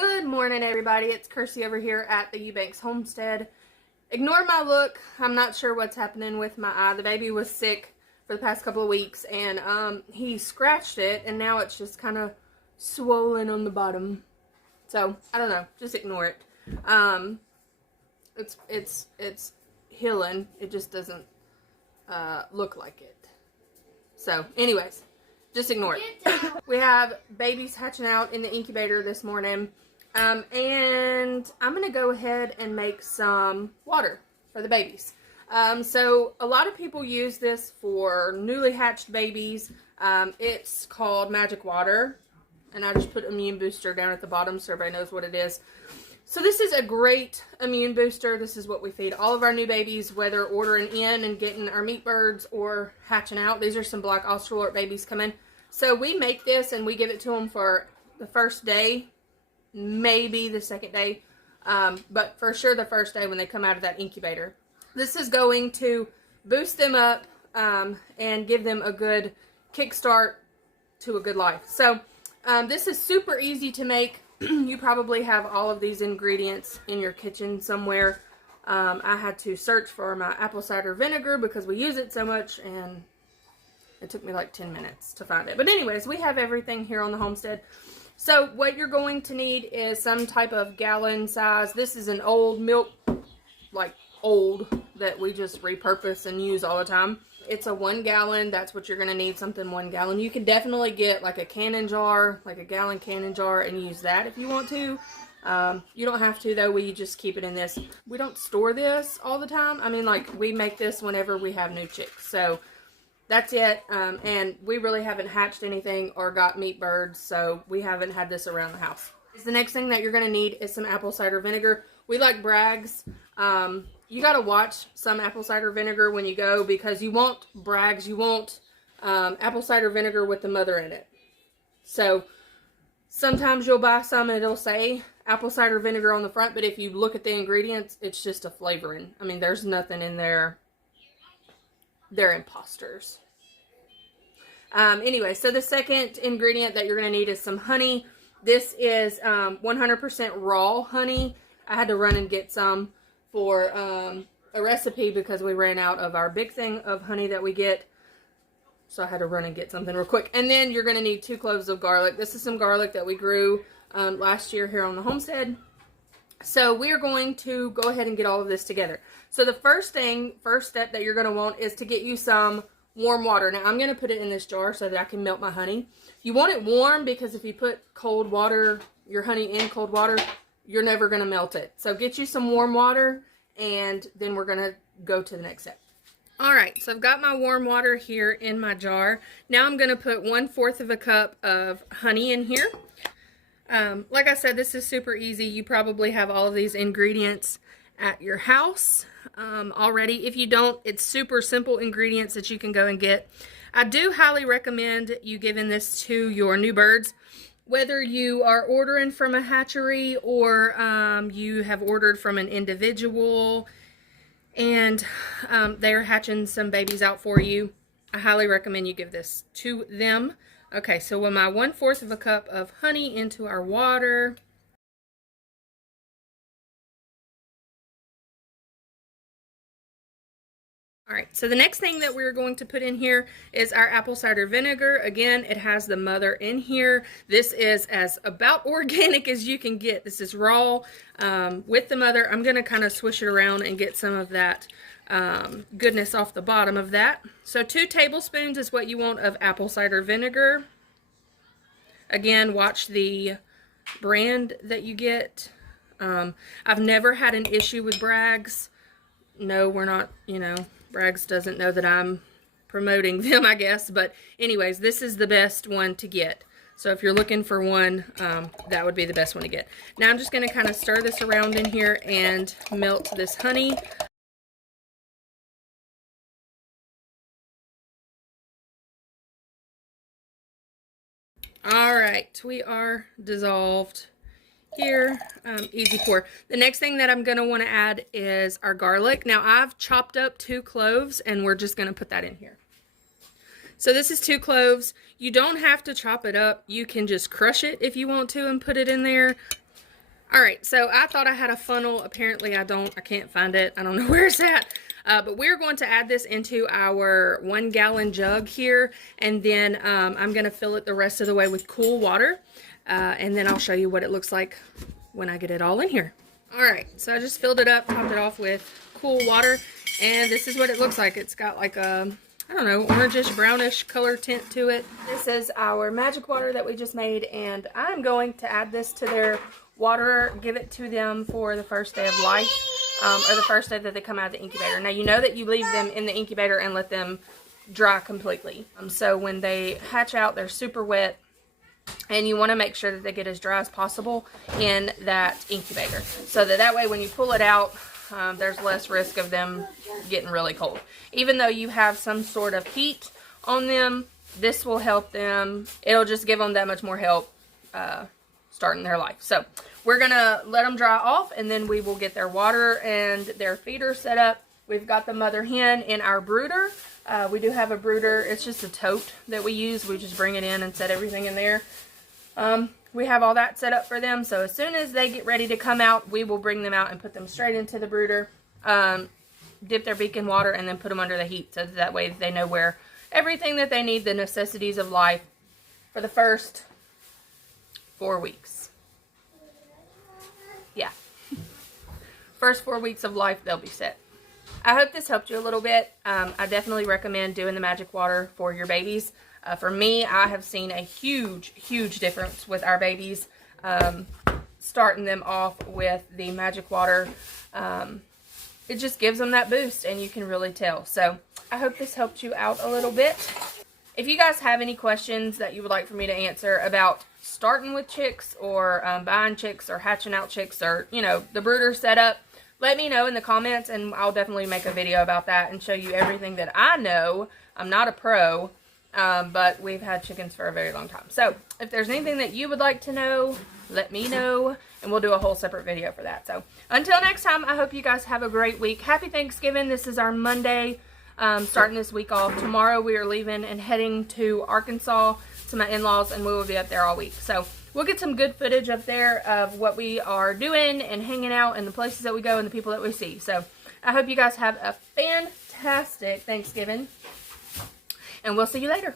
Good morning, everybody. It's Kirsty over here at the Eubanks Homestead. Ignore my look. I'm not sure what's happening with my eye. The baby was sick for the past couple of weeks, and he scratched it, and now it's just kind of swollen on the bottom. So I don't know. Just ignore it. It's healing. It just doesn't look like it. So, anyways. Just ignore it. We have babies hatching out in the incubator this morning. And I'm going to go ahead and make some water for the babies. So a lot of people use this for newly hatched babies. It's called Magic Water. And I just put immune booster down at the bottom so everybody knows what it is. So this is a great immune booster. This is what we feed all of our new babies, whether ordering in and getting our meat birds or hatching out. These are some black Australorp babies coming. So we make this and we give it to them for the first day, maybe the second day, but for sure the first day when they come out of that incubator. This is going to boost them up and give them a good kickstart to a good life. So this is super easy to make. You probably have all of these ingredients in your kitchen somewhere. I had to search for my apple cider vinegar because we use it so much, and it took me like 10 minutes to find it. But anyways, we have everything here on the homestead. So what you're going to need is some type of gallon size. This is an old milk, like old, that we just repurpose and use all the time. It's a 1 gallon. That's what you're going to need, something 1 gallon. You can definitely get like a cannon jar, like a gallon cannon jar, and use that if you want to. You don't have to though. We just keep it in this. We don't store this all the time. I mean, like, we make this whenever we have new chicks. So that's it. And we really haven't hatched anything or got meat birds, so we haven't had this around the house. The next thing that you're going to need is some apple cider vinegar. We like Bragg's. You got to watch some apple cider vinegar when you go, because you want Bragg's, you want apple cider vinegar with the mother in it. So sometimes you'll buy some and it'll say apple cider vinegar on the front, but if you look at the ingredients, it's just a flavoring. I mean, there's nothing in there. They're imposters. Anyway, so the second ingredient that you're going to need is some honey. This is 100% raw honey. I had to run and get some for a recipe because we ran out of our big thing of honey that we get. So I had to run and get something real quick. And then you're going to need 2 cloves of garlic. This is some garlic that we grew last year here on the homestead. So we are going to go ahead and get all of this together. So the first step that you're going to want is to get you some warm water. Now I'm going to put it in this jar so that I can melt my honey. You want it warm because if you put cold water, your honey in cold water, you're never going to melt it. So get you some warm water, and then we're going to go to the next step. Alright, so I've got my warm water here in my jar. Now I'm going to put 1/4 of a cup of honey in here. Like I said, this is super easy. You probably have all of these ingredients at your house already. If you don't, it's super simple ingredients that you can go and get. I do highly recommend you giving this to your new birds, whether you are ordering from a hatchery or you have ordered from an individual and they're hatching some babies out for you. I highly recommend you give this to them. Okay, so with my 1/4 of a cup of honey into our water. Alright, so the next thing that we're going to put in here is our apple cider vinegar. Again, it has the mother in here. This is as about organic as you can get. This is raw with the mother. I'm going to kind of swish it around and get some of that goodness off the bottom of that. So 2 tablespoons is what you want of apple cider vinegar. Again, watch the brand that you get. I've never had an issue with Bragg's. No, we're not, Bragg's doesn't know that I'm promoting them, I guess. But anyways, this is the best one to get. So if you're looking for one, that would be the best one to get. Now I'm just going to kind of stir this around in here and melt this honey. Alright, we are dissolved here. Easy pour. The next thing that I'm going to want to add is our garlic. Now I've chopped up 2 cloves and we're just going to put that in here. So this is 2 cloves. You don't have to chop it up. You can just crush it if you want to and put it in there. Alright, so I thought I had a funnel. Apparently I don't. I can't find it. I don't know where it's at. But we're going to add this into our 1 gallon jug here. And then I'm going to fill it the rest of the way with cool water. And then I'll show you what it looks like when I get it all in here. Alright, so I just filled it up, topped it off with cool water. And this is what it looks like. It's got like a, I don't know, orangish, brownish color tint to it. This is our magic water that we just made. And I'm going to add this to their water, give it to them for the first day of life, or the first day that they come out of the incubator. Now, you know that you leave them in the incubator and let them dry completely. So when they hatch out, they're super wet, and you want to make sure that they get as dry as possible in that incubator, so that way when you pull it out, there's less risk of them getting really cold. Even though you have some sort of heat on them, this will help them. It'll just give them that much more help starting their life. So we're gonna let them dry off, and then we will get their water and their feeder set up. We've got the mother hen in our brooder. We do have a brooder. It's just a tote that we use. We just bring it in and set everything in there. We have all that set up for them, so as soon as they get ready to come out, we will bring them out and put them straight into the brooder, dip their beak in water, and then put them under the heat, so that way they know where everything that they need, the necessities of life, for the first 4 weeks. Yeah. First 4 weeks of life, they'll be set. I hope this helped you a little bit. I definitely recommend doing the magic water for your babies. For me, I have seen a huge, huge difference with our babies. Starting them off with the magic water. It just gives them that boost, and you can really tell. So I hope this helped you out a little bit. If you guys have any questions that you would like for me to answer about starting with chicks, or buying chicks, or hatching out chicks, or, you know, the brooder setup, let me know in the comments, and I'll definitely make a video about that and show you everything that I know. I'm not a pro, but we've had chickens for a very long time. So if there's anything that you would like to know, let me know, and we'll do a whole separate video for that. So until next time, I hope you guys have a great week. Happy Thanksgiving. This is our Monday, starting this week off. Tomorrow we are leaving and heading to Arkansas to my in-laws, and we will be up there all week. So we'll get some good footage up there of what we are doing and hanging out and the places that we go and the people that we see. So I hope you guys have a fantastic Thanksgiving, and we'll see you later.